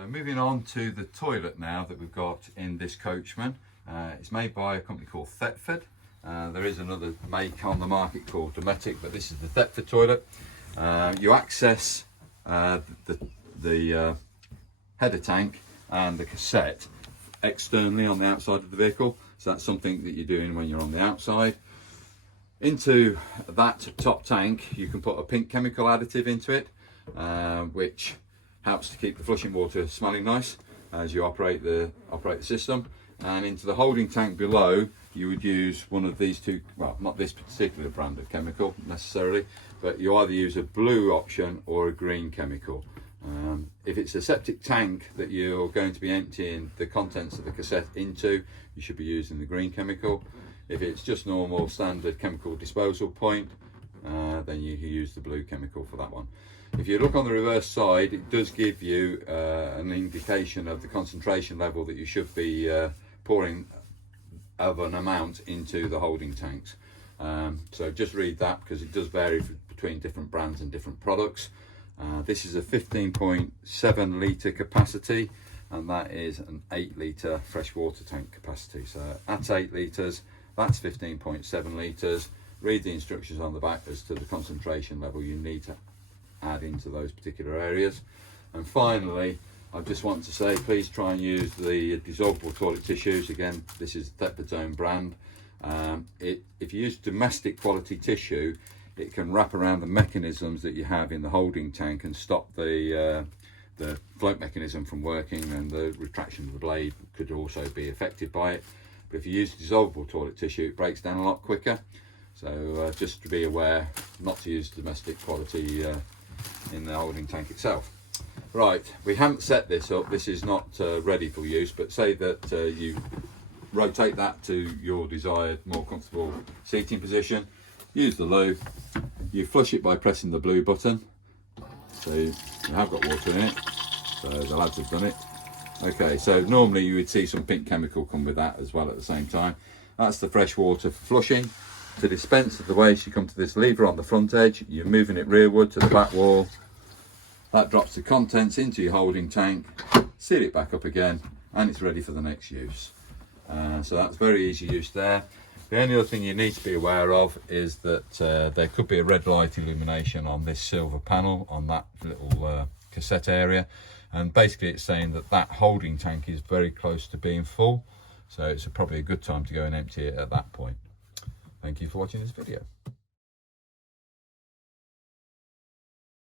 So moving on to the toilet now that we've got in this Coachman. It's made by a company called Thetford. There is another make on the market called Dometic, but this is the Thetford toilet. You access the header tank and the cassette externally on the outside of the vehicle. So that's something that you're doing when you're on the outside. Into that top tank you can put a pink chemical additive into it, which helps to keep the flushing water smelling nice as you operate the system. And into the holding tank below you would use one of these two, well, not this particular brand of chemical necessarily, but you either use a blue option or a green chemical. If it's a septic tank that you're going to be emptying the contents of the cassette into, you should be using the green chemical. If it's just normal standard chemical disposal point, then you can use the blue chemical for that one. If you look on the reverse side, it does give you an indication of the concentration level that you should be pouring of an amount into the holding tanks. So just read that, because it does vary between different brands and different products. This is a 15.7 litre capacity, and that is an 8 litre freshwater tank capacity. So at 8 litres, that's 15.7 litres. Read the instructions on the back as to the concentration level you need to add into those particular areas. And finally, I just want to say, please try and use the dissolvable toilet tissues. Again, this is Thetford's own brand. If you use domestic quality tissue, it can wrap around the mechanisms that you have in the holding tank and stop the float mechanism from working, and the retraction of the blade could also be affected by it. But if you use dissolvable toilet tissue, it breaks down a lot quicker. So just to be aware not to use domestic quality in the holding tank itself. Right, we haven't set this up. This is not ready for use, but say that you rotate that to your desired more comfortable seating position. Use the loo. You flush it by pressing the blue button. So you have got water in it. So the lads have done it. Okay, so normally you would see some pink chemical come with that as well at the same time. That's the fresh water for flushing. To dispense of the waste, you come to this lever on the front edge. You're moving it rearward to the back wall. That drops the contents into your holding tank. Seal it back up again, and it's ready for the next use. So that's very easy use there. The only other thing you need to be aware of is that there could be a red light illumination on this silver panel on that little cassette area, and basically it's saying that that holding tank is very close to being full, so it's probably a good time to go and empty it at that point. Thank you for watching this video.